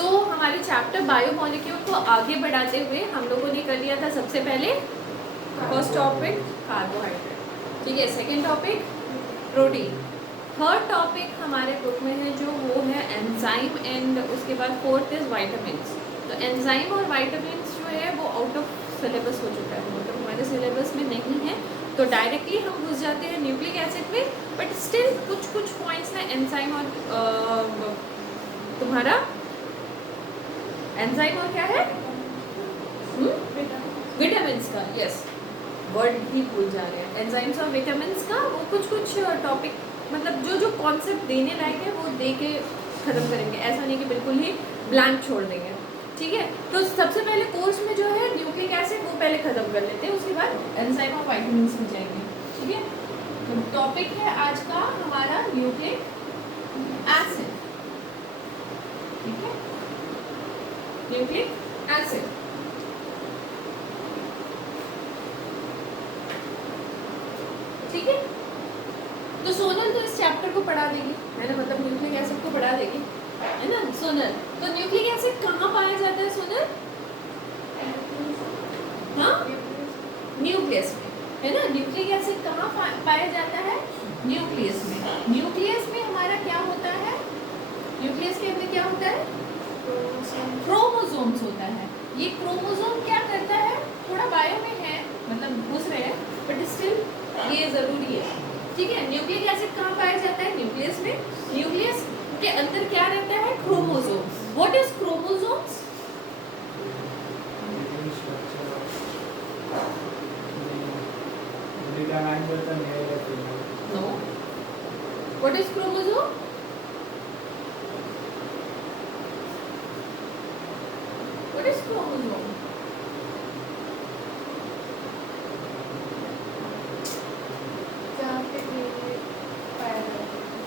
हमारे chapter biomolecule को आगे बढ़ाते हुए हम लोगों ने कर लिया था सबसे पहले फर्स्ट टॉपिक कार्बोहाइड्रेट, ठीक है, second topic protein, third topic हमारे बुक में है जो वो है एंजाइम एंड उसके बाद फोर्थ इज वाइटामिन्स। तो एंजाइम और वाइटामिन्स जो है वो आउट ऑफ सिलेबस हो चुका है, मतलब हमारे सिलेबस में नहीं है, तो डायरेक्टली हम घुस जाते हैं न्यूक्लिक एसिड में, बट स्टिल कुछ पॉइंट्स ना एंजाइम और तुम्हारा एंजाइम और क्या है विटामिन्स का, यस वर्ड ही भूल जा रहे हैं, एंजाइम्स और विटामिन्स का वो कुछ टॉपिक मतलब जो कॉन्सेप्ट देने लायक है वो दे के खत्म करेंगे, ऐसा नहीं कि बिल्कुल ही ब्लैंक छोड़ देंगे, ठीक है। तो सबसे पहले कोर्स में जो है न्यूक्लिक एसिड वो पहले खत्म कर लेते हैं, उसके बाद एंजाइम और विटामिन्स में जाएंगे, ठीक है। तो टॉपिक है आज का हमारा न्यूक्लिक एसिड, ठीक है, न्यूक्लिक एसिड। ठीक है, तो सोनल तो इस चैप्टर को पढ़ा देगी, है ना, मतलब न्यूक्लिक एसिड को पढ़ा देगी, है ना सोनल। तो न्यूक्लिक एसिड कहाँ पाया जाता है सोनल? हाँ, न्यूक्लियस में, है ना। न्यूक्लिक एसिड कहाँ पाया जाता है? न्यूक्लियस में। न्यूक्लियस में हमारा क्या होता है? न्यूक्लियस के अंदर क्या होता है? क्रोमोसोम्स होता है। ये क्रोमोसोम क्या करता है? थोड़ा बायो में है, मतलब घुस रहे हैं, बट स्टिल ये जरूरी है, ठीक है। न्यूक्लिक एसिड कहाँ पाया जाता है? न्यूक्लियस में। न्यूक्लियस के अंदर क्या रहता है? Chromosome. What is chromosomes? No, what is chromosome? What is chromosome?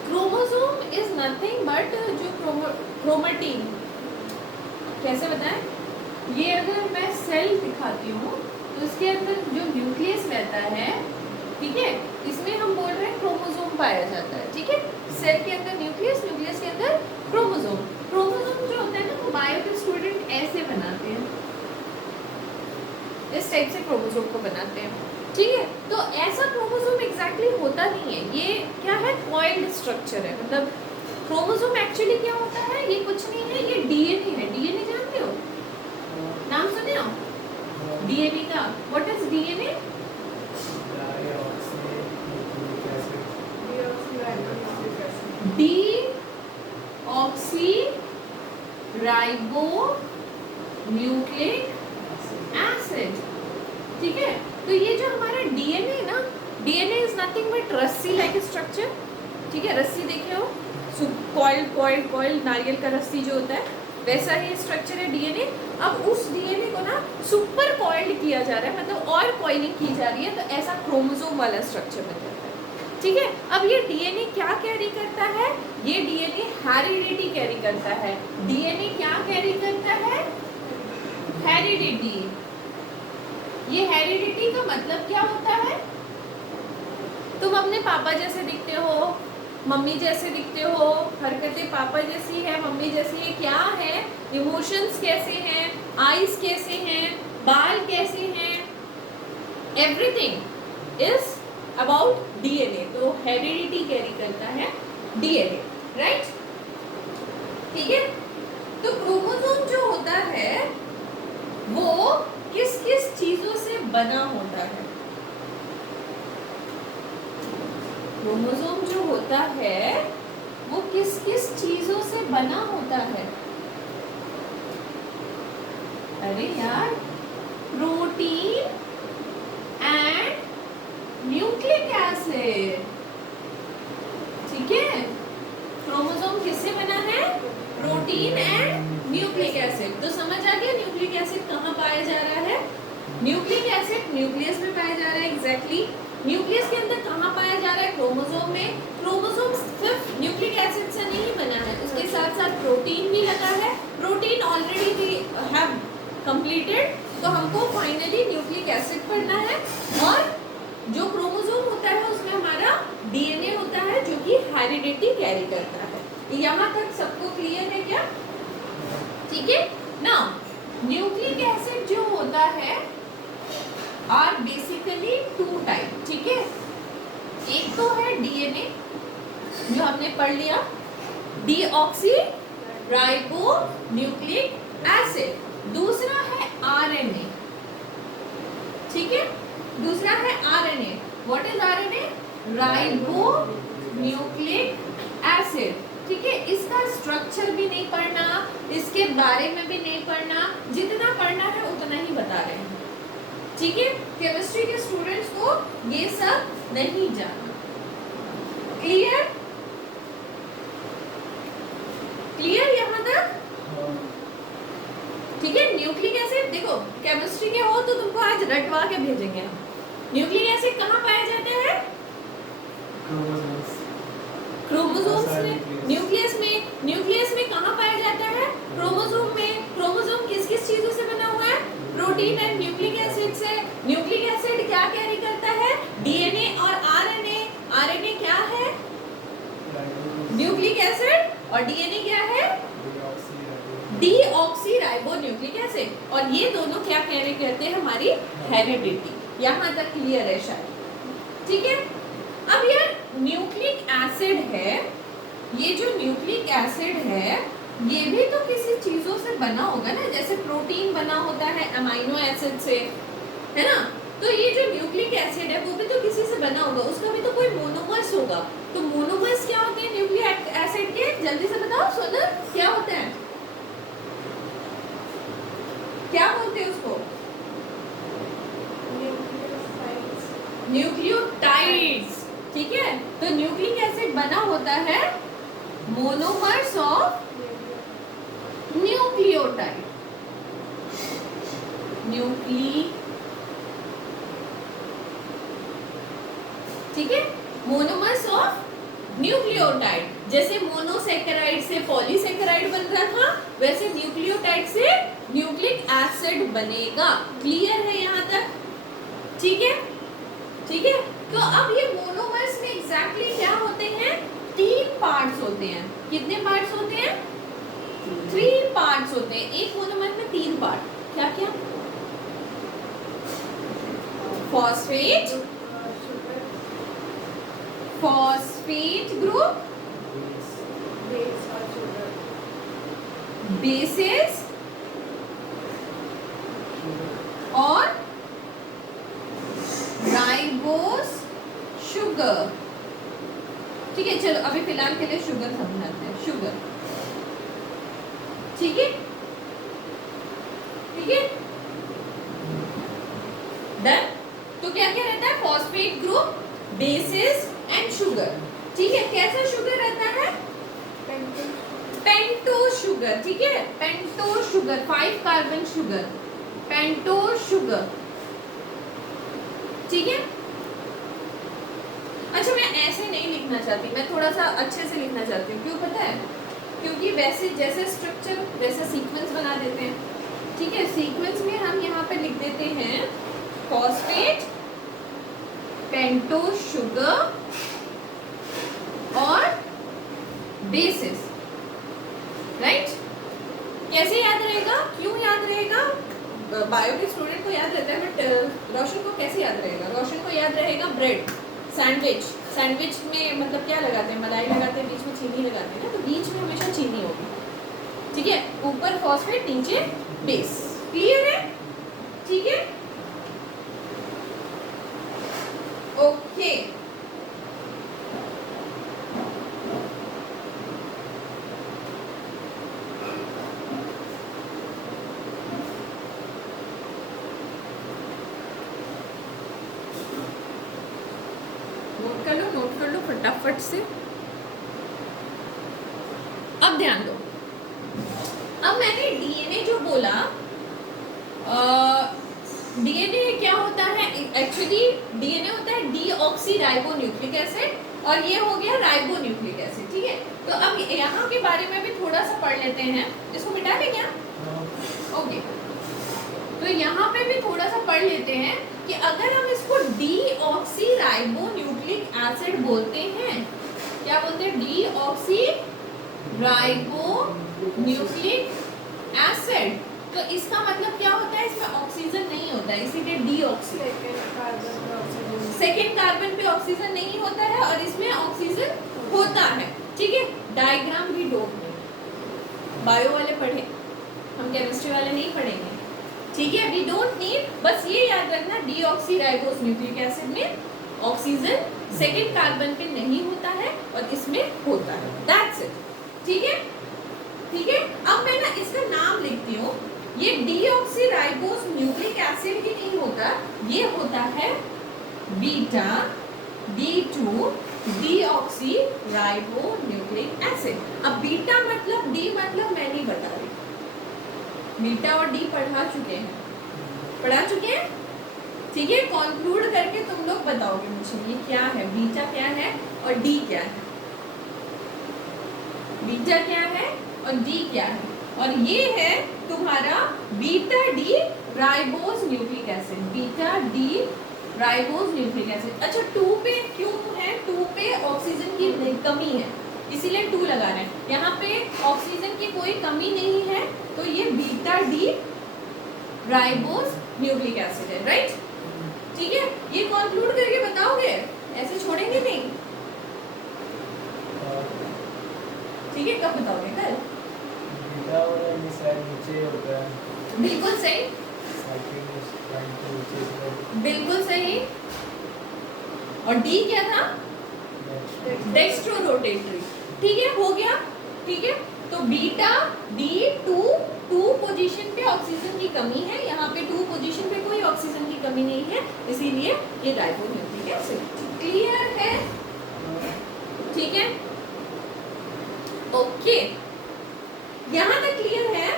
Chromosome is nothing but जो क्रोमेटिन, कैसे बताएं? ये अगर मैं सेल दिखाती हूँ तो इसके अंदर जो न्यूक्लियस रहता है, ठीक है, इसमें हम बोल रहे हैं क्रोमोसोम पाया जाता है, ठीक है। सेल के अंदर न्यूक्लियस, न्यूक्लियस के अंदर क्रोमोसोम। क्रोमोसोम जो होता है ना वो बायो के स्टूडेंट ऐसे बनाते हैं, इस टाइप से क्रोमोसोम को बनाते हैं, ठीक है। तो ऐसा क्रोमोसोम एग्जैक्टली होता नहीं है, ये क्या है? कॉइल्ड स्ट्रक्चर है, मतलब क्रोमोसोम एक्चुअली क्या होता है? ये कुछ नहीं है, ये डीएनए है। डीएनए जानते हो? नाम सुने हो डीएनए का? What is DNA? D oxy ribo nucleic acid, ठीक है। तो ये जो हमारा डीएनए ना, डीएनए इज नथिंग बट रस्सी लाइक स्ट्रक्चर, ठीक है। रस्सी देखे हो, कॉइल नारियल का रस्सी जो होता है वैसा ही स्ट्रक्चर है डीएनए। अब उस डीएनए को ना सुपर कॉइल्ड किया जा रहा है, मतलब और कॉइलिंग की जा रही है, तो ऐसा क्रोमोसोम वाला स्ट्रक्चर बन जाता है, ठीक है। अब ये डीएनए क्या कैरी करता है? ये डीएनए हेरिडिटी कैरी करता है। डीएनए क्या कैरी करता है? हेरिडिटी। ये हेरिडिटी का मतलब क्या होता है? तुम अपने पापा जैसे दिखते हो, मम्मी जैसे दिखते हो, हरकतें पापा जैसी है, मम्मी जैसी है, क्या है, इमोशंस कैसे हैं, आईज कैसे हैं, बाल कैसे हैं, एवरीथिंग इज अबाउट डीएनए। तो हेरिडिटी कैरी करता है डीएनए, राइट, ठीक है। तो क्रोमोसोम जो होता है वो किस किस चीजों से बना होता है? क्रोमोसोम जो होता है वो किस किस चीजों से बना होता है? अरे यार, प्रोटीन एंड न्यूक्लिक एसिड, ठीक है। क्रोमोसोम किससे बना है? Protein and nucleic acid. तो समझ आ गया न्यूक्लिक एसिड कहाँ पाया जा रहा है? न्यूक्लिक एसिड न्यूक्लियस में पाया जा रहा है, एग्जैक्टली। न्यूक्लियस के अंदर कहाँ पाया जा रहा है? क्रोमोसोम में। क्रोमोसोम सिर्फ न्यूक्लिक एसिड से नहीं बना है, उसके साथ साथ प्रोटीन भी लगा है। Protein already we have completed, तो हमको फाइनली न्यूक्लिक एसिड पढ़ना है। और जो क्रोमोसोम होता है उसमें हमारा डीएनए होता है जो कि हेरिडिटी कैरी करता है। यहाँ तक सबको क्लियर है क्या? ठीक है ना। न्यूक्लिक एसिड जो होता है आर बेसिकली टू टाइप, ठीक है। एक तो है डीएनए जो हमने पढ़ लिया, डीऑक्सी राइबो न्यूक्लिक एसिड। दूसरा है आरएनए, ठीक है। दूसरा है RNA. What is RNA? Ribo nucleic acid, ठीक है। इसका स्ट्रक्चर भी नहीं पढ़ना, इसके बारे में भी नहीं पढ़ना, जितना पढ़ना है उतना ही बता रहे हैं, ठीक है। केमिस्ट्री के स्टूडेंट्स को ये सब नहीं जाना। क्लियर? क्लियर यहाँ तक? ठीक है। न्यूक्लिक एसिड देखो, केमिस्ट्री के हो तो तुमको आज रटवा के भेजेंगे हम। न्यूक्लिक एसिड कहाँ पाए जाते हैं? क्रोमोसोम्स में, न्यूक्लियस में। न्यूक्लियस में कहाँ पाया जाता है? क्रोमोसोम में। क्रोमोसोम किस किस चीजों से बना हुआ है? प्रोटीन एंड न्यूक्लिक एसिड से। न्यूक्लिक एसिड क्या कैरी करता है? डीएनए और आरएनए। आरएनए क्या है? Nucleic acid. और डीएनए क्या है? Deoxy ribo nucleic acid. और ये दोनों क्या कैरी करते हैं? हमारी हेरिडिटी। यहाँ तक क्लियर है शायद, ठीक है। अब यार न्यूक्लिक एसिड है, ये जो न्यूक्लिक एसिड है ये भी तो किसी चीजों से बना होगा ना, जैसे प्रोटीन बना होता है अमीनो एसिड से, है ना। तो ये जो न्यूक्लिक एसिड है वो भी तो किसी से बना होगा, उसका भी तो कोई मोनोमर्स होगा। तो मोनोमर्स क्या होते हैं न्यूक्लिक एसिड के? जल्दी से बताओ सोनल, क्या होते हैं? क्या बोलते हैं उसको? न्यूक्लियोटाइड्स, ठीक है। तो न्यूक्लिक एसिड बना होता है मोनोमर्स ऑफ न्यूक्लियोटाइड। ठीक है, मोनोमर्स ऑफ न्यूक्लियोटाइड। जैसे मोनोसेकेराइड से पॉलीसेकेराइड बन रहा था, वैसे न्यूक्लियोटाइड से न्यूक्लिक एसिड बनेगा। क्लियर है यहाँ तक? ठीक है, ठीक है। तो अब ये मोनोमर्स में एग्जैक्टली क्या होते हैं? 3 पार्ट्स होते हैं। कितने पार्ट्स होते हैं? 3 पार्ट्स होते हैं। एक मोनोमर में 3 पार्ट। क्या क्या? फॉस्फेट, फॉस्फेट ग्रुप, बेसेस और राइबोस शुगर। ठीक है, चलो अभी फिलहाल के लिए शुगर समझाते हैं। शुगर, ठीक है, ठीक है, डन। तो क्या क्या रहता है? Phosphate group, basis and sugar. ठीक है, कैसा शुगर रहता है? पेंटोस शुगर, ठीक है। Pentose sugar, 5 carbon sugar, pentose sugar, ठीक है। अच्छा, मैं ऐसे नहीं लिखना चाहती, मैं थोड़ा सा अच्छे से लिखना चाहती हूँ। क्यों पता है? क्योंकि वैसे जैसे स्ट्रक्चर वैसा सीक्वेंस बना देते हैं। ठीक है, सीक्वेंस में हम यहाँ पे लिख देते हैं फॉस्फेट, पेंटोस शुगर और बेसिस, राइट। कैसे याद रहेगा? क्यों याद रहेगा? बायो के स्टूडेंट को याद रहता है, बट रोशन को कैसे याद रहेगा? रोशन को याद रहेगा ब्रेड, सैंडविच। सैंडविच में मतलब क्या लगाते हैं? मलाई लगाते हैं, बीच में चीनी लगाते हैं ना, तो बीच में हमेशा चीनी होगी। ठीक है, ऊपर फॉस्फेट, नीचे बेस। क्लियर है? ठीक है, ओके। नोट कर लो फटाफट से। अब ध्यान दो, अब मैंने डीएनए जो बोला, डीएनए क्या होता है? एक्चुअली डीएनए होता है डीऑक्सी राइबो न्यूक्लिक एसिड, और ये हो गया राइबो न्यूक्लिक एसिड। ठीक है, तो अब यहाँ के बारे में भी थोड़ा सा पढ़ लेते हैं। इसको मिटा दें क्या? ओके, तो यहाँ पे भी थोड़ा सा पढ़ लेते हैं कि अगर हम इसको डीऑक्सी राइबो न्यूक्लिक एसिड बोलते हैं, क्या बोलते हैं? Deoxy ribo nucleic acid. तो इसका मतलब क्या होता है, इसमें ऑक्सीजन नहीं होता है, इसीलिए डीऑक्सी। सेकेंड कार्बन पे ऑक्सीजन नहीं होता है और इसमें ऑक्सीजन होता है। ठीक है, डायग्राम भी डोंट नीड, बायो वाले पढ़े, हम केमिस्ट्री वाले नहीं पढ़ेंगे। ठीक है, वी डोंट नीड, बस ये याद रखना डीऑक्सी राइबोस न्यूक्लिक एसिड में ऑक्सीजन सेकेंड कार्बन पे नहीं होता है और इसमें होता है, दैट्स इट। ठीक है, ठीक है। अब मैं ना इसका नाम लिखती हूँ, ये डीऑक्सी राइबोस न्यूक्लिक एसिड ही नहीं होता, ये होता है beta D2 deoxy ribo nucleic acid. अब बीटा मतलब, डी मतलब मैं नहीं बता रही, बीटा और डी पढ़ा चुके हैं। ठीक है, कंक्लूड करके तुम लोग बताओगे मुझे ये क्या है, बीटा क्या है और डी क्या है, बीटा क्या है और डी क्या है। और ये है तुम्हारा beta D ribose nucleic acid, beta D ribose nucleic acid. अच्छा 2 पे क्यों है, 2 पे ऑक्सीजन की कमी है इसीलिए 2 लगा रहे हैं। यहाँ पे ऑक्सीजन की कोई कमी नहीं है तो ये beta D ribose nucleic acid है, राइट। ठीक है, ये कंक्लूड करके बताओगे, ऐसे छोड़ेंगे नहीं। ठीक है, कब बताओगे, कल? बीटा और नीचे होता है, बिल्कुल सही, बिल्कुल सही। और डी क्या था, डेक्स्ट्रो रोटेटरी। ठीक है, हो गया। ठीक है, तो बीटा D2 2 पोजीशन पे ऑक्सीजन की कमी है, यहाँ पे 2 पोजीशन पे कोई ऑक्सीजन की कमी नहीं है, इसीलिए ये राइबो न्यूक्लिक एसिड। क्लियर है? ठीक है, ओके, यहाँ तक क्लियर है।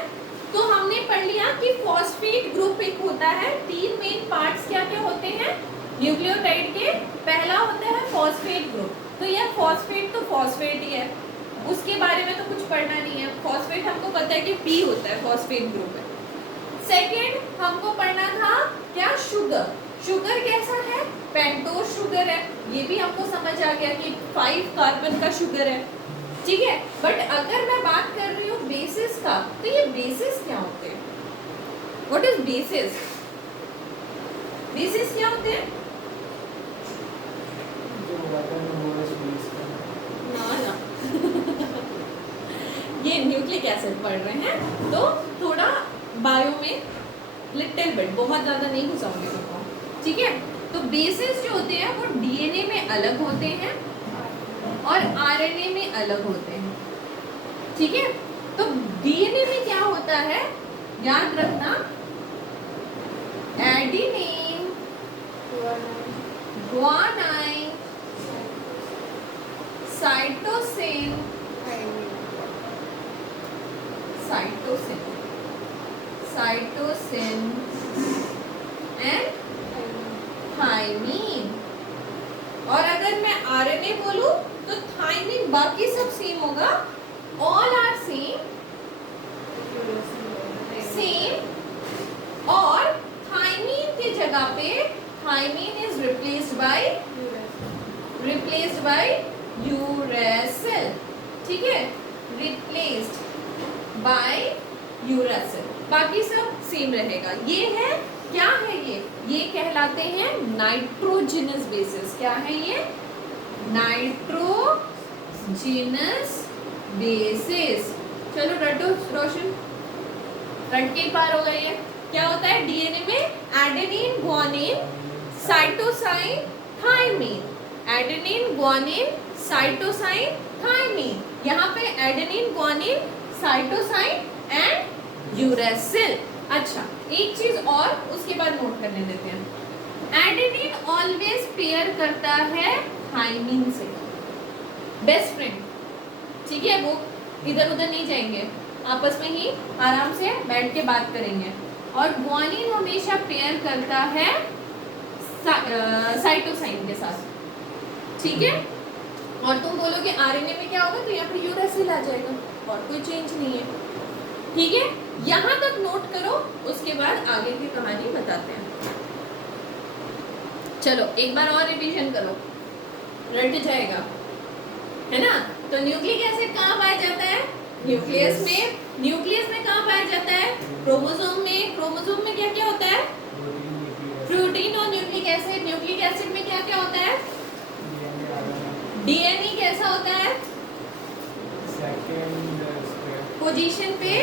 तो हमने पढ़ लिया कि फॉस्फेट ग्रुप एक होता है, 3 मेन पार्ट्स क्या क्या होते हैं न्यूक्लियोटाइड के। पहला होता है फॉस्फेट ग्रुप, तो यह फॉस्फेट तो फॉस्फेट ही है, उसके बारे में तो कुछ पढ़ना नहीं है। फॉस्फेट हमको पता है कि पी होता है, फॉस्फेट ग्रुप है। सेकेंड हमको पढ़ना था क्या, शुगर। शुगर कैसा है, पेंटोस शुगर है, ये भी हमको समझ आ गया कि 5 कार्बन का शुगर है। ठीक है, बट अगर मैं बात कर रही हूँ बेसिस का, तो ये बेसिस क्या होते हैं, व्हाट इज बेसिस, बेसिस क्या होते हैं? ना ये न्यूक्लिक एसिड पढ़ रहे हैं तो थोड़ा बायो में लिटिल बिट, बहुत ज़्यादा नहीं घुसाऊंगी तुमको। ठीक है, तो बेसिस जो होते हैं वो डीएनए में अलग होते हैं और आरएनए में अलग होते हैं। ठीक है, तो डीएनए में क्या होता है याद रखना, adenine, guanine, cytosine, and thymine. और अगर मैं आरएनए बोलूं तो थाइमीन, बाकी सब सेम होगा, ऑल आर सेम, और थाइमीन की जगह पे thymine is replaced by uracil. ठीक है, रिप्लेस्ड बाय यूरेसिल, बाकी सब सेम रहेगा। ये है, क्या है ये कहलाते हैं नाइट्रोजिनस बेसिस। क्या है ये, नाइट्रोजिनस बेसिस। चलो रटो रोशन, रट के पार हो गई है। क्या होता है डीएनए में, adenine, guanine, cytosine, thymine, adenine, guanine, cytosine, thymine. यहाँ पे adenine, guanine, cytosine and uracil. अच्छा, एक चीज और उसके बाद नोट करने देते हैं, एडेनिन ऑलवेज पेयर करता है थाइमीन से, बेस्ट फ्रेंड। ठीक है, वो इधर उधर नहीं जाएंगे, आपस में ही आराम से बैठ के बात करेंगे। और ग्वानिन हमेशा पेयर करता है साइटोसाइन के साथ। ठीक है, और तुम बोलोगे आरएनए में क्या होगा, तो यहाँ पे यूरेसिल आ जाएगा, और कोई चेंज नहीं है। ठीक है, यहाँ तक नोट करो, उसके बाद आगे की कहानी बताते हैं। चलो एक बार और रिवीजन करो, रट जाएगा, है ना। तो न्यूक्लिक एसिड कहाँ पाया जाता है, न्यूक्लियस में कहाँ पाया जाता है? क्रोमोसोम में क्या क्या होता है? प्रोटीन और न्यूक्लिक एसिड। न्यूक्लिक एसिड में क्या क्या होता है? डीएनए कैसा होता है? सेकंड पोजीशन पे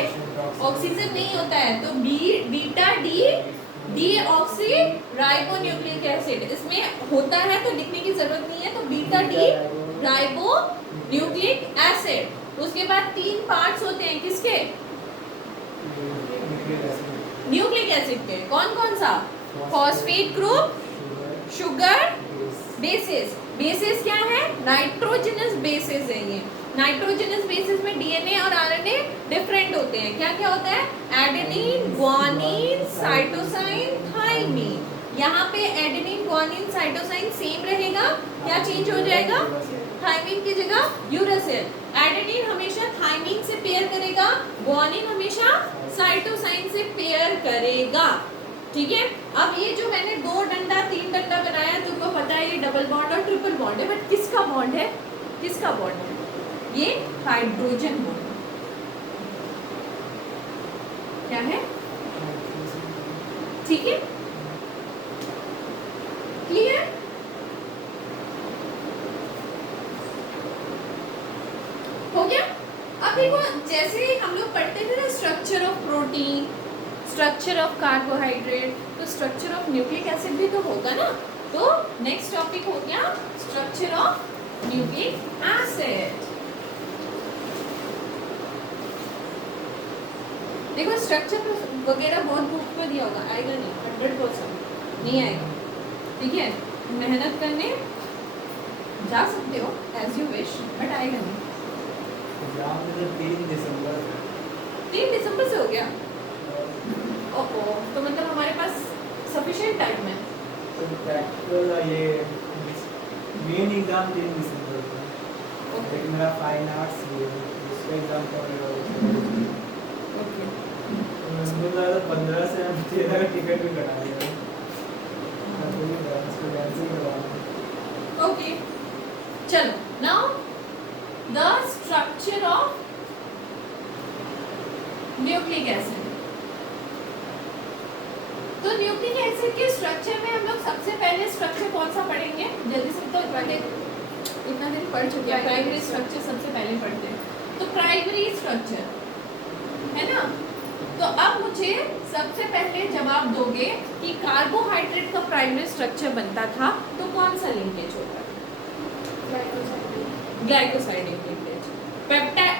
ऑक्सीजन नहीं होता है, तो beta D oxy ribo nucleic acid इसमें होता है, तो लिखने की जरूरत नहीं है। तो beta D ribo nucleic acid. उसके बाद 3 पार्ट्स होते हैं किसके? न्यूक्लिक एसिड के। कौन कौन सा? Phosphate group, sugar, basis. Basis क्या है? नाइट्रोजनस बेसिस है ये। नाइट्रोजनस बेसिस में डीएनए और आरएनए डिफरेंट होते हैं। क्या क्या होता है? Adenine, guanine, cytosine, thymine. यहाँ पे एडेनिन, ग्वानिन, साइटोसाइन सेम रहेगा, क्या चेंज हो जाएगा? थाइमिन की जगह यूरासिल। एडेनिन हमेशा थाइमिन से पेयर करेगा, ग्वानिन हमेशा साइटोसाइन से पेयर करेगा। ठीक है। अब ये जो मैंने 2 डंडा 3 डंडा बनाया, तुमको पता है ये डबल बॉन्ड और ट्रिपल बॉन्ड है, बट किसका बॉन्ड है? किसका बॉन्ड है? ये हाइड्रोजन बॉन्ड। क्या है? ठीक है, क्लियर? हो गया। अब देखो, जैसे हम लोग पढ़ते थे ना structure of protein, structure of carbohydrate, तो स्ट्रक्चर ऑफ न्यूक्लिक एसिड भी तो होगा ना। तो नेक्स्ट टॉपिक हो गया स्ट्रक्चर ऑफ न्यूक्लिक एसिड। देखो स्ट्रक्चर वगैरह बहुत बुक में दिया होगा, आएगा नहीं, 100% नहीं आएगा। ठीक है, मेहनत करने जा सकते हो एज यू विश, बट आएगा नहीं। 3 दिसंबर 3 दिसंबर से हो गया। ओहो, तो मतलब हमारे पास सफिशिएंट टाइम है। तो प्रैक्टिकल ये मेन एग्जाम 3 दिसंबर को। ओके लेकिन मेरा फाइन आर्ट्स ये उसका एग्जाम कब होगा? ओके, उसमें ज़्यादा 15 से हम 13 का टिकट भी कटा दिया। उसको कैंसिल करवाना। ओके, चलो now the structure of nucleic acid. तो न्यूक्लिक एसिड के स्ट्रक्चर में हम लोग सबसे पहले स्ट्रक्चर कौन सा पढ़ेंगे? जल्दी से, तो पहले इतना दिन पढ़ चुके हैं, प्राइमरी स्ट्रक्चर सबसे पहले पढ़ते हैं। तो प्राइमरी स्ट्रक्चर है ना। तो अब मुझे सबसे पहले जवाब दोगे कि कार्बोहाइड्रेट का प्राइमरी स्ट्रक्चर बनता था, तो कौन सा लिंकेज होता है? Glycosidic linkage. पेप्टाइड,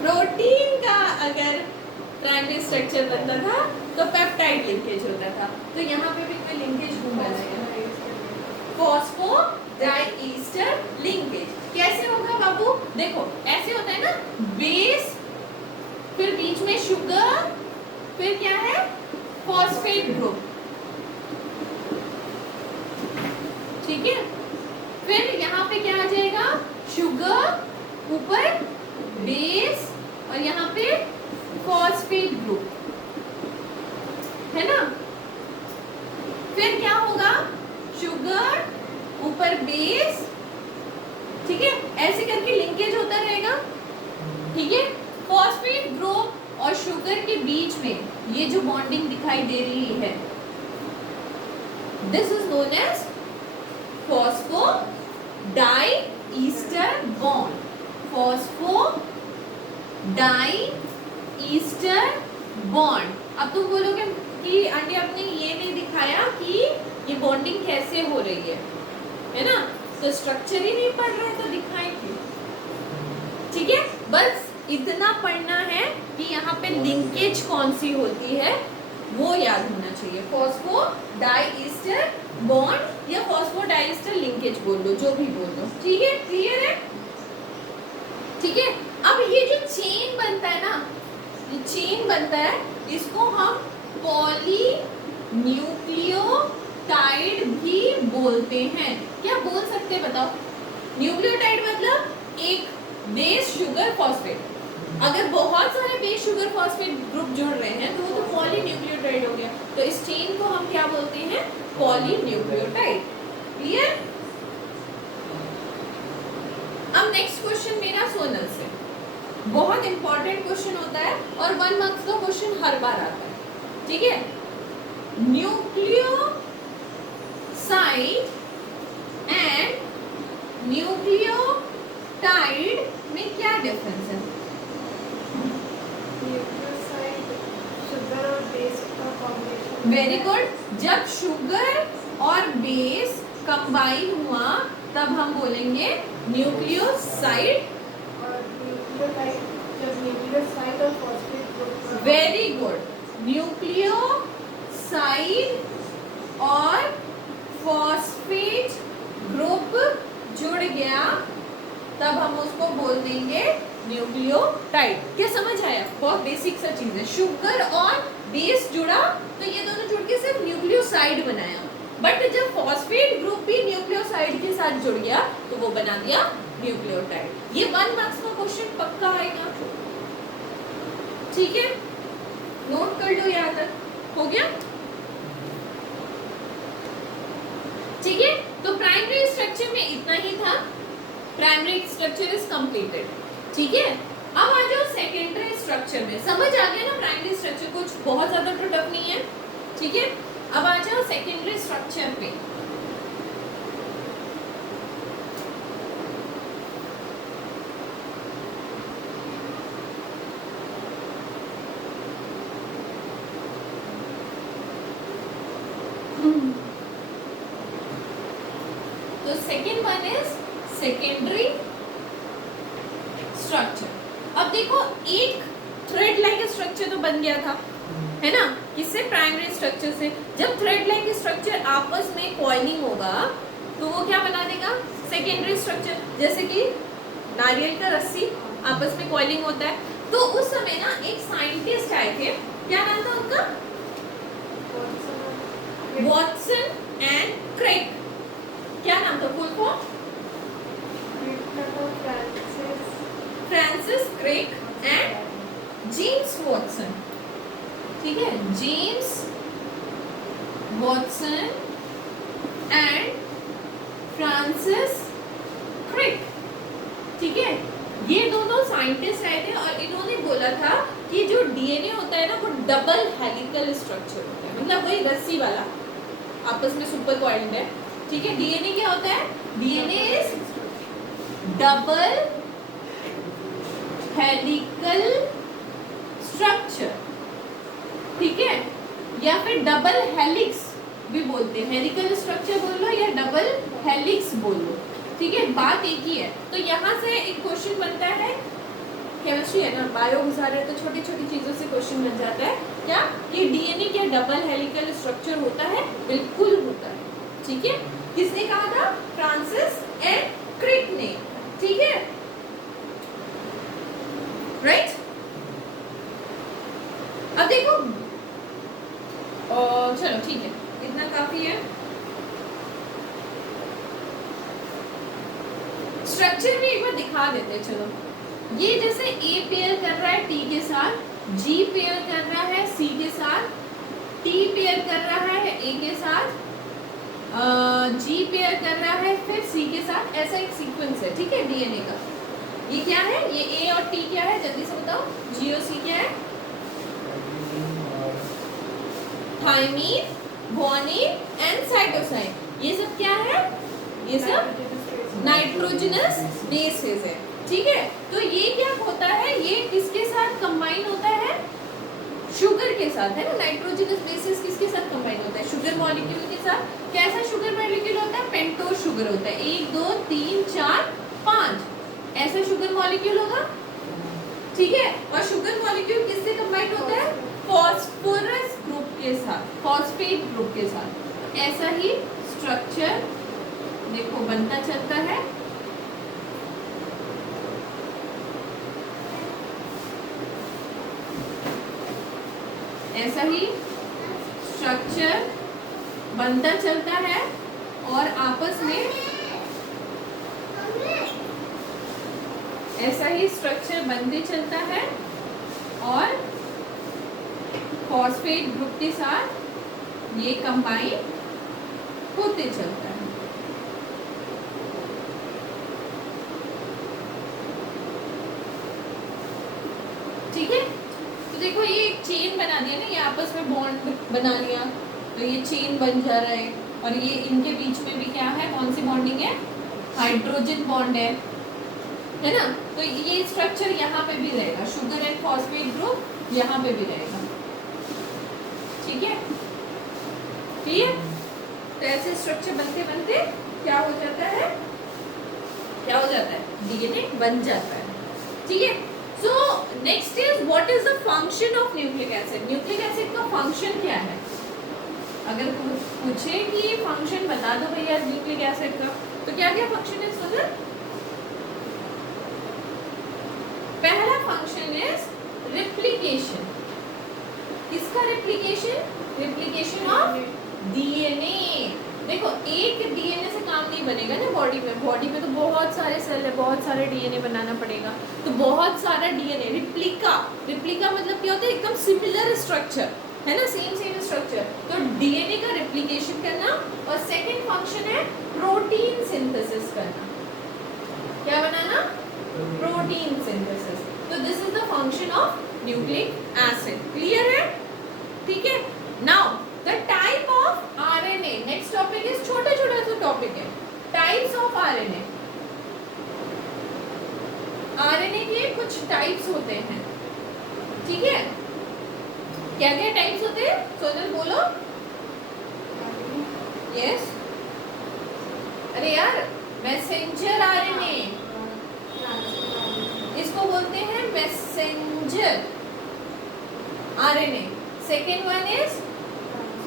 प्रोटीन का अगर प्राइमरी स्ट्रक्चर बनता था तो पेप्टाइड लिंकेज होता था। तो यहाँ पे भी कोई लिंकेज होगा, फॉस्फोडाइईस्टर लिंकेज। कैसे होगा बाबू? देखो ऐसे होता है ना, बेस, फिर बीच में शुगर, फिर क्या है? Phosphate group. ठीक है, फिर यहाँ पे क्या आ जाएगा? शुगर, ऊपर बेस, और यहाँ पे फॉस्फेट ग्रुप, है ना। फिर क्या होगा? शुगर, ऊपर बेस, ठीक है, ऐसे करके लिंकेज होता रहेगा। ठीक है, फॉस्फेट ग्रुप और शुगर के बीच में ये जो बॉन्डिंग दिखाई दे रही है, this is known as phosphodiester bond. Phosphodiester bond. अब तुम बोलोगे कि आंटी आपने ये नहीं दिखाया कि ये बॉन्डिंग कैसे हो रही है ना। तो स्ट्रक्चर ही नहीं पढ़ रहे तो दिखाएं क्यों? ठीक है, बस इतना पढ़ना है कि यहाँ पे लिंकेज कौन सी होती है वो याद होना चाहिए। फॉस्फोडाइईस्टर बॉन्ड या फॉस्फोडाइईस्टर लिंकेज बोल लो, जो भी बोल लो। ठीक है, क्लियर है? ठीक है, अब ये जो चेन बनता है ना, ये चेन बनता है, इसको हम पॉली न्यूक्लियोटाइड भी बोलते हैं। क्या बोल सकते हैं बताओ? न्यूक्लियोटाइड मतलब एक बेस, शुगर, फॉस्फेट। अगर बहुत सारे बेस, शुगर, फॉस्फेट ग्रुप जुड़ रहे हैं तो वो तो पॉली न्यूक्लियोटाइड हो गया। तो इस चेन को हम क्या बोलते हैं? Poly nucleotide. क्लियर? अब नेक्स्ट क्वेश्चन मेरा सोनल से। बहुत इंपॉर्टेंट क्वेश्चन होता है और 1 मार्क्स का क्वेश्चन हर बार आता है, ठीक है। न्यूक्लियोसाइड एंड न्यूक्लियोटाइड में क्या डिफरेंस है? शुगर और बेस का कॉम्बिनेशन। Very good. जब शुगर और बेस कंबाइन हुआ तब हम बोलेंगे न्यूक्लियोसाइड। और न्यूक्लियोटाइड जब न्यूक्लियोसाइड और फॉस्फेट ग्रुप का। Very good. न्यूक्लियोसाइड और फॉस्फेट ग्रुप जुड़ गया तब हम उसको बोल देंगे न्यूक्लियोटाइड। क्या समझ आया? बहुत बेसिक सा चीज है। शुगर और बेस जुड़ा तो ये दोनों जुड़ के सिर्फ न्यूक्लियोसाइड बनाया, बट जब फॉस्फेट ग्रुप भी न्यूक्लियोसाइड के साथ जुड़ गया तो वो बना दिया न्यूक्लियोटाइड। ये 1 मार्क्स का क्वेश्चन पक्का आएगा, ठीक है। नोट कर लो, यहाँ तक हो गया, ठीक है। तो प्राइमरी स्ट्रक्चर में इतना ही था। प्राइमरी स्ट्रक्चर इज कंप्लीटेड, ठीक है। अब आ जाओ सेकेंडरी स्ट्रक्चर में। समझ आ गया ना? प्राइमरी स्ट्रक्चर कुछ बहुत ज्यादा तो टफ नहीं है, ठीक है। अब आ जाओ सेकेंडरी स्ट्रक्चर पे। तो second one is secondary structure. अब देखो, एक थ्रेड लाइक स्ट्रक्चर तो बन गया था, है ना, किससे? प्राइमरी स्ट्रक्चर से। जब थ्रेड लाइक स्ट्रक्चर आपस में कॉइलिंग होगा तो वो क्या बना देगा? Secondary structure. जैसे कि नारियल का रस्सी आपस में कॉइलिंग होता है। तो उस समय ना एक साइंटिस्ट आए थे, क्या नाम था उनका? Watson and Crick. क्या नाम था full form? Francis Crick and James Watson, ठीक है। James Watson and Francis Crick, ठीक है। ये दोनों साइंटिस्ट आए थे और इन्होंने बोला था कि जो डीएनए होता है ना वो डबल हेलिकल स्ट्रक्चर होता है, मतलब वही रस्सी वाला आपस में सुपर कॉइल्ड है, ठीक है। डीएनए क्या होता है? DNA is double helical structure, ठीक है, या फिर डबल हेलिक्स भी बोलते हैं। हेलिकल स्ट्रक्चर बोल लो या डबल हेलिक्स बोल लो, ठीक है, बात एक ही है। तो यहाँ से एक क्वेश्चन बनता है, केमिस्ट्री है ना, बायो घुसा रहे तो छोटी छोटी चीजों से क्वेश्चन बन जाता है। क्या कि डीएनए क्या डबल हेलिकल स्ट्रक्चर होता है? बिल्कुल होता है, ठीक है। किसने कहा था? फ्रांसिस एंड क्रिक ने, ठीक है, राइट। अब देखो, चलो ठीक है, इतना काफी है। स्ट्रक्चर भी एक बार दिखा देते हैं, चलो। ये जैसे ए पेयर कर रहा है टी के साथ, जी पेयर कर रहा है सी के साथ, टी पेयर कर रहा है ए के साथ, जी पेयर कर रहा है फिर सी के साथ, ऐसा एक सीक्वेंस है, ठीक है, डीएनए का। ये क्या है? ये ए और टी क्या है? जल्दी से बताओ। जी और सी क्या है? Thymine, guanine and cytosine. ये सब क्या है? ये सब नाइट्रोजनस बेसेस है, ठीक है। तो ये क्या होता है? ये किसके साथ कंबाइन होता है? शुगर के साथ, है ना। नाइट्रोजनस बेसिस किसके साथ कंबाइन होता है? शुगर मॉलिक्यूल के साथ। कैसा शुगर मॉलिक्यूल होता है? पेंटोज शुगर होता है। 1 2 3 4 5 ऐसा शुगर मॉलिक्यूल होगा, ठीक है। और शुगर मॉलिक्यूल किससे कंबाइन होता है? फॉस्फोरस ग्रुप के साथ, फॉस्फेट ग्रुप के साथ। ऐसा ही स्ट्रक्चर देखो बनता चलता है। ऐसा ही स्ट्रक्चर बनता चलता है और आपस में ऐसा ही स्ट्रक्चर बनते चलता है और फॉस्फेट ग्रुप के साथ ये कंबाइन होते चलता है। ठीक है, तो देखो ये एक चेन बना दिया ना, ये आपस में बॉन्ड बना लिया, तो ये चेन बन जा रहा है, और ये इनके बीच में भी क्या है, कौन सी बॉन्डिंग है, हाइड्रोजन बॉन्ड है ना। तो ये स्ट्रक्चर यहाँ पे भी रहेगा, शुगर एंड फॉस्फेट ग्रुप यहाँ पे भी रहेगा, ठीक है, क्लियर। तो ऐसे स्ट्रक्चर बनते बनते क्या हो जाता है, क्या हो जाता है, डीएनए बन जाता है, ठीक है। So next is what is the function of nucleic acid. Nucleic acid का फंक्शन क्या है, अगर पूछे कि फंक्शन बता दो भैया न्यूक्लिक एसिड का, तो क्या क्या फंक्शन है सुनो। पहला फंक्शन इज रेप्लिकेशन। किसका रेप्लिकेशन, रेप्लिकेशन ऑफ डीएनए। देखो एक डीएनए से काम नहीं बनेगा ना बॉडी में, बॉडी में तो बहुत सारे सेल है, बहुत सारे डीएनए बनाना पड़ेगा, तो बहुत सारा डीएनए रिप्लिका, रिप्लिका मतलब क्या होता है, एकदम सिमिलर स्ट्रक्चर है ना, सेम सेम स्ट्रक्चर, तो डीएनए का रेप्लिकेशन करना। और सेकंड फंक्शन है प्रोटीन सिंथेसिस करना, क्या बनाना, प्रोटीन सिंथेसिस। तो this is the function of nucleic acid, clear है, ठीक है। Now the type of RNA, next topic is छोटा छोटा सा टॉपिक है, टाइप्स ऑफ आरएनए। आरएनए के कुछ टाइप्स होते हैं, ठीक है, क्या क्या टाइप्स होते हैं, सोनल बोलो। यस, अरे यार मैसेंजर आरएनए, इसको बोलते हैं messenger RNA. Second one is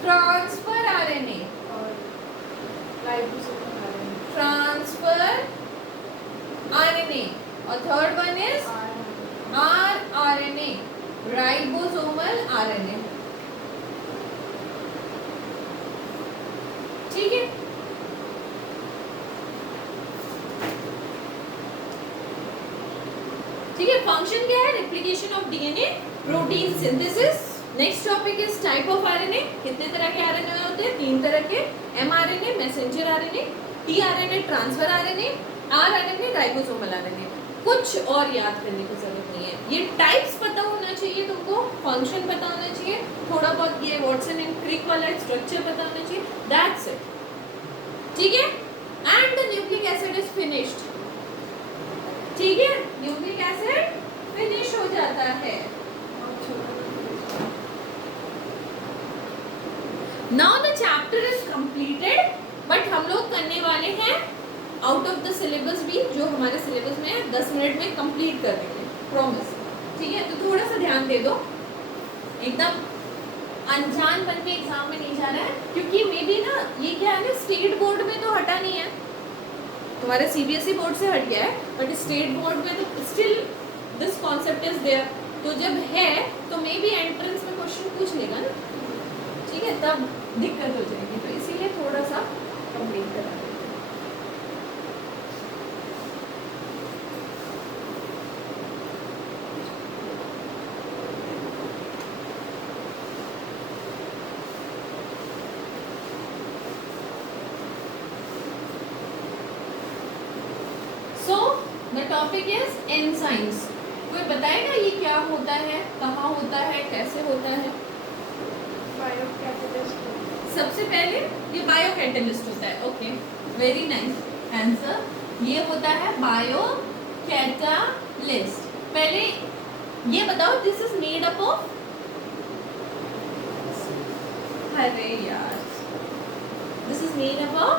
transfer RNA, transfer RNA, और third one is rRNA, ribosomal RNA, ठीक है। ठीक है, फंक्शन क्या है, replication of DNA, protein synthesis. Next topic is type of RNA. कितने तरह के आरएनए होते हैं, 3 तरह के, mRNA messenger RNA, tRNA transfer RNA, rRNA ribosomal RNA. कुछ और याद करने की जरूरत नहीं है, ये टाइप्स पता होना चाहिए तुमको, फंक्शन पता होना चाहिए, थोड़ा बहुत ये वाटसन एंड क्रिक वाला स्ट्रक्चर पता होना चाहिए, दैट्स इट, ठीक है। And the nucleic acid is finished, ठीक है, न्यूक्लिक एसिड फिनिश हो जाता है। Now the chapter is completed, but हम लोग करने वाले हैं आउट ऑफ द सिलेबस भी, जो हमारे सिलेबस में है 10 मिनट में कंप्लीट कर देंगे, प्रॉमिस, ठीक है। तो थोड़ा सा ध्यान दे दो, एकदम अनजान बन के एग्जाम में नहीं जा रहा है, क्योंकि मे बी ना ये क्या है ना, स्टेट बोर्ड में तो हटा नहीं है, तुम्हारे सीबीएसई बोर्ड से हट गया है, बट स्टेट बोर्ड में तो still this concept is there. तो जब है तो मे बी एंट्रेंस में क्वेश्चन पूछ लेगा ना, ठीक है, तब दिक्कत हो जाएगी, तो इसीलिए थोड़ा सा कंप्लीट करा। The topic is enzymes. कोई बताएगा ये क्या होता है, कहाँ होता है, कैसे होता है? बायोकैटालिस्ट। सबसे पहले ये बायोकैटालिस्ट होता है, ओके, वेरी नाइस आंसर। ये होता है बायोकैटालिस्ट। पहले ये बताओ, this is made up of, अरे यार, this is made up of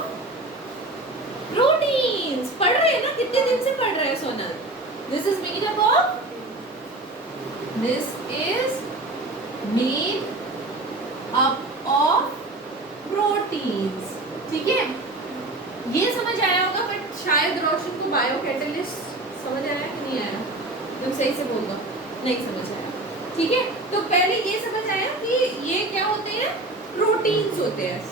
proteins. पढ़ रहे हैं ना, कितने दिन से पढ़ रहे हैं Sonal? This is made up of, this is made up of proteins, ठीक है। ये समझ आया होगा, बट शायद रोशन को बायोकैटालिस्ट समझ आया कि नहीं आया? तुम सही से बोल दो, नहीं समझ आया, ठीक है। तो पहले ये समझ आया कि ये क्या होते हैं, प्रोटीन्स होते हैं,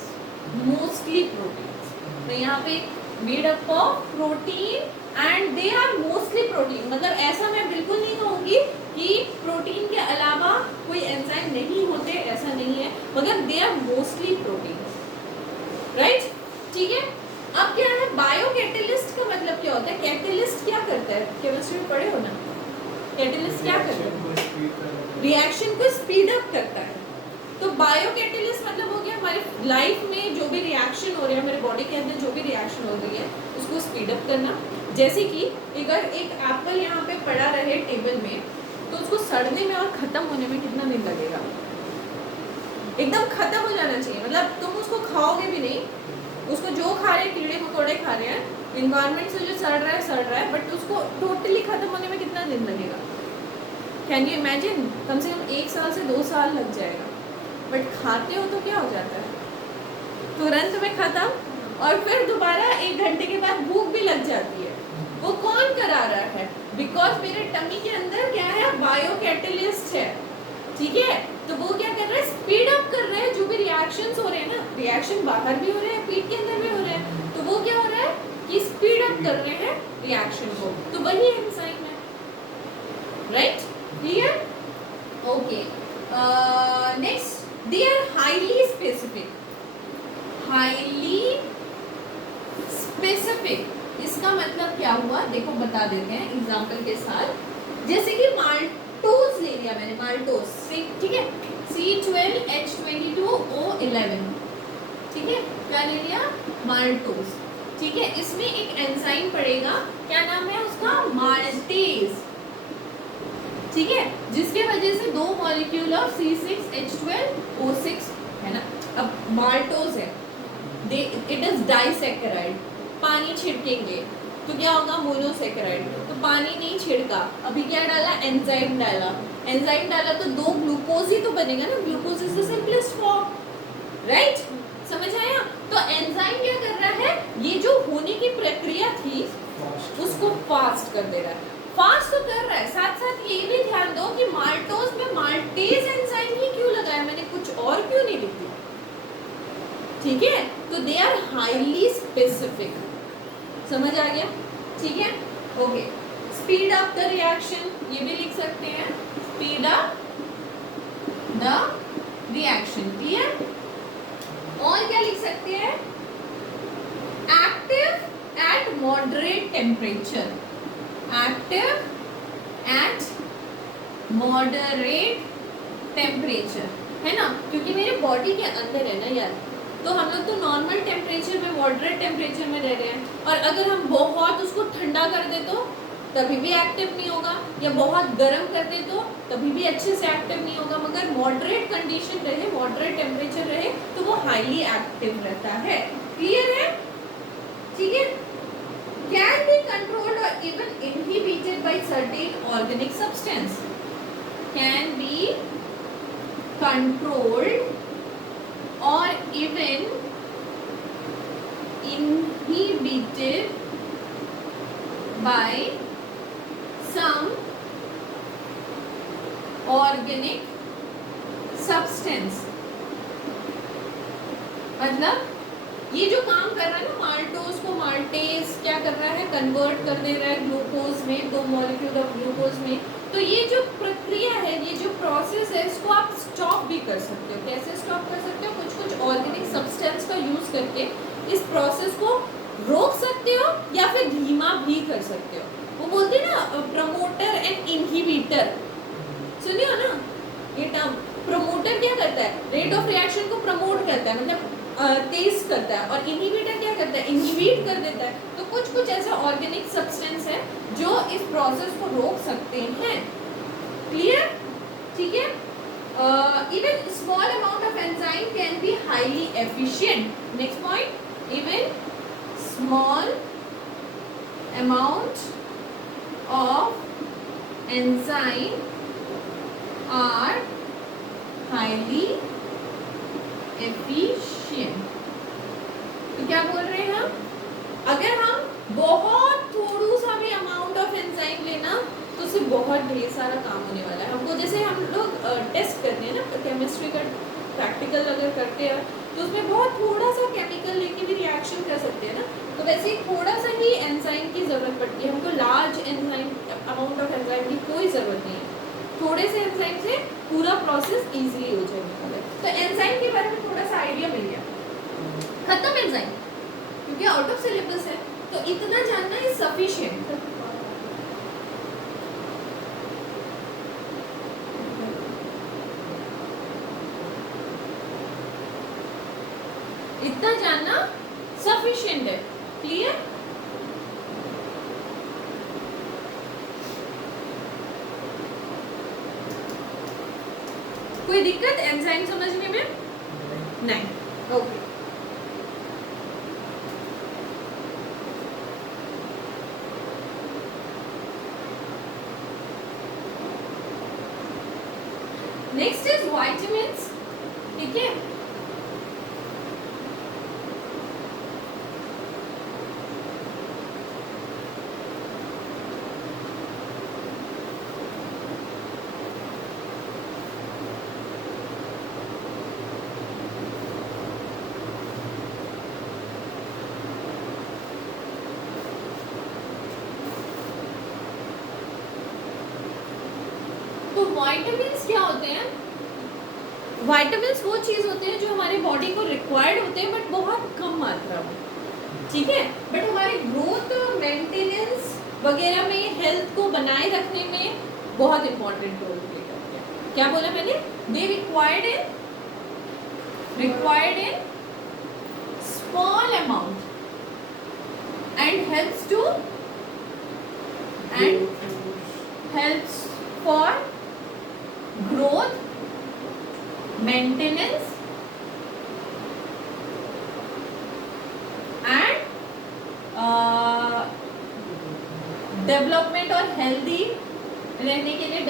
मोस्टली प्रोटीन्स। तो यहाँ पे made up of protein and they are mostly protein, मतलब ऐसा मैं बिल्कुल नहीं कहूँगी कि प्रोटीन के अलावा कोई एंजाइम नहीं होते, ऐसा नहीं है, मगर they are mostly protein, right, ठीक है। अब क्या है बायोकैटालिस्ट का मतलब क्या होता है? कैटेलिस्ट क्या करता है, केमिस्ट्री में पढ़े हो ना, कैटलिस्ट क्या करता है? रिएक्शन को स्पीड करना। रिएक्शन को स्पीड अप करता है। तो बायो कैटलिस्ट मतलब हो गया हमारे लाइफ में जो भी रिएक्शन हो रही है, हमारे बॉडी के अंदर जो भी रिएक्शन हो रही है उसको स्पीड अप करना। जैसे कि अगर एक एप्पल यहाँ पे पड़ा रहे टेबल में, तो उसको सड़ने में और खत्म होने में कितना दिन लगेगा? एकदम खत्म हो जाना चाहिए, मतलब तुम उसको खाओगे भी नहीं, उसको जो खा रहे हैं कीड़े मकोड़े खा रहे हैं, इन्वायरमेंट से जो सड़ रहा है, बट उसको टोटली खत्म होने में कितना दिन लगेगा? Can you imagine? कम से कम 1 साल से 2 साल लग जाएगा। बट खाते हो तो क्या हो जाता है? तुरंत में खत्म, और फिर दोबारा 1 घंटे के बाद भूख भी लग जाती है। वो कौन करा रहा है? बिकॉज मेरे टमी के अंदर क्या है? बायो कैटलिस्ट है, ठीक है। तो वो क्या कर रहा है? स्पीड अप कर रहा है। जो भी रिएक्शंस हो रहे हैं ना, रिएक्शन बाहर भी हो रहे हैं, पेट के अंदर भी हो रहे हैं, तो वो क्या हो रहा है कि स्पीड अप कर रहे हैं रिएक्शन को। तो वही एंजाइम है, right? Clear? Okay, next, they are highly specific. Highly specific इसका मतलब क्या हुआ? देखो बता देते हैं एग्जांपल के साथ। जैसे कि माल्टोज ले लिया मैंने, माल्टोज, ठीक है, C12H22O11, ठीक है, क्या ले लिया? माल्टोज, ठीक है। इसमें एक एंजाइम पड़ेगा, क्या नाम है उसका? माल्टेज, ठीक है, जिसके वजह से 2 मॉलिक्यूल ऑफ C6H12O6 है ना। अब माल्टोज है, इट इज डाइसैकेराइड। पानी छिड़केंगे तो क्या होगा? मोनोसैकेराइड। तो पानी नहीं छिड़का, अभी क्या डाला? एंजाइम डाला। एंजाइम डाला तो 2 ग्लूकोज ही तो बनेगा ना, glucose is the simplest form, right? समझ आया? तो एंजाइम क्या कर रहा है? ये जो होने की प्रक्रिया थी उसको फास्ट कर दे रहा है। फास्ट तो कर रहा है, साथ साथ ये भी ध्यान दो कि माल्टोज में माल्टेज एंजाइम ही क्यों लगाया मैंने, कुछ और क्यों नहीं लिख दिया, ठीक है। तो दे आर हाईली स्पेसिफिक, समझ आ गया? ठीक है, okay. Speed up the reaction, ये भी लिख सकते हैं, speed up the reaction, clear? और क्या लिख सकते हैं? Active at moderate temperature, active at moderate temperature, है ना, क्योंकि मेरे बॉडी के अंदर है ना यार, तो हम लोग तो नॉर्मल टेम्परेचर में, मॉडरेट टेम्परेचर में रह रहे हैं, और अगर हम बहुत उसको ठंडा कर दे तो तभी भी एक्टिव नहीं होगा, या बहुत गर्म कर दे तो तभी भी अच्छे से एक्टिव नहीं होगा। मगर मॉडरेट कंडीशन रहे, मॉडरेट टेम्परेचर रहे तो वो हाईली एक्टिव रहता है, क्लियर है? ठीक है। कैन बी कंट्रोल्ड और even inhibited by certain organic substance, can be controlled or even inhibited by some organic substance। मतलब ये जो काम कर रहा है ना, माल्टोज को माल्टेज क्या कर रहा है? कन्वर्ट कर दे रहा है ग्लूकोज में, 2 मॉलिक्यूल ऑफ ग्लूकोज में। तो ये जो प्रक्रिया है, ये जो प्रोसेस है, इसको आप स्टॉप भी कर सकते हो। कैसे स्टॉप कर सकते हो? कुछ कुछ ऑर्गेनिक सब्सटेंस का यूज करके इस प्रोसेस को रोक सकते हो या फिर धीमा भी कर सकते हो। वो बोलते हैं ना, प्रमोटर एंड इनहिबिटर, सुनिए हो ना ये टर्म। प्रमोटर क्या करता है? रेट ऑफ रिएक्शन को प्रमोट करता है, मतलब तेज करता है, और इनहिबिटर क्या करता है? इनहिबिट कर देता है। तो कुछ कुछ ऐसे ऑर्गेनिक सब्सटेंस है जो इस प्रोसेस को रोक सकते हैं, क्लियर? ठीक है। Even small amount of enzyme can be highly efficient. Next point, even small amount of enzyme are highly efficient. तो क्या बोल रहे हैं हम? अगर हम बहुत थोड़ा सा भी अमाउंट ऑफ एंजाइम लेना तो उससे बहुत ढेर सारा काम होने वाला है हमको। जैसे हम लोग टेस्ट करते हैं ना, केमिस्ट्री का प्रैक्टिकल अगर करते हैं तो उसमें बहुत थोड़ा सा केमिकल लेके भी रिएक्शन कर सकते हैं ना, तो वैसे ही थोड़ा सा ही एंजाइम की ज़रूरत पड़ती है हमको। Large enzyme amount of enzyme की कोई ज़रूरत नहीं है, थोड़े से एंजाइम से पूरा प्रोसेस इजीली हो जाएगा। तो एंजाइम के बारे में थोड़ा सा आइडिया मिल गया, खत्म एंजाइम, क्योंकि आउट ऑफ सिलेबस है, तो इतना जानना इज सफिशिएंट। इतना जानना सफिशिएंट है। क्लियर? कोई दिक्कत एंजाइम समझने में? नहीं। ओके। Next is vitamins. ठीक है, तो वाइटामिन्स क्या होते हैं? वाइटामिन्स वो चीज होते हैं जो हमारे बॉडी को रिक्वायर्ड होते हैं बट बहुत कम मात्रा में। ठीक है, बट हमारे ग्रोथ, मेंटेनेंस वगैरह में, हेल्थ को बनाए रखने में बहुत इंपॉर्टेंट रोल प्ले करते हैं। क्या बोला मैंने? They required in small amount and helps for growth, maintenance and development और healthy रहने के लिए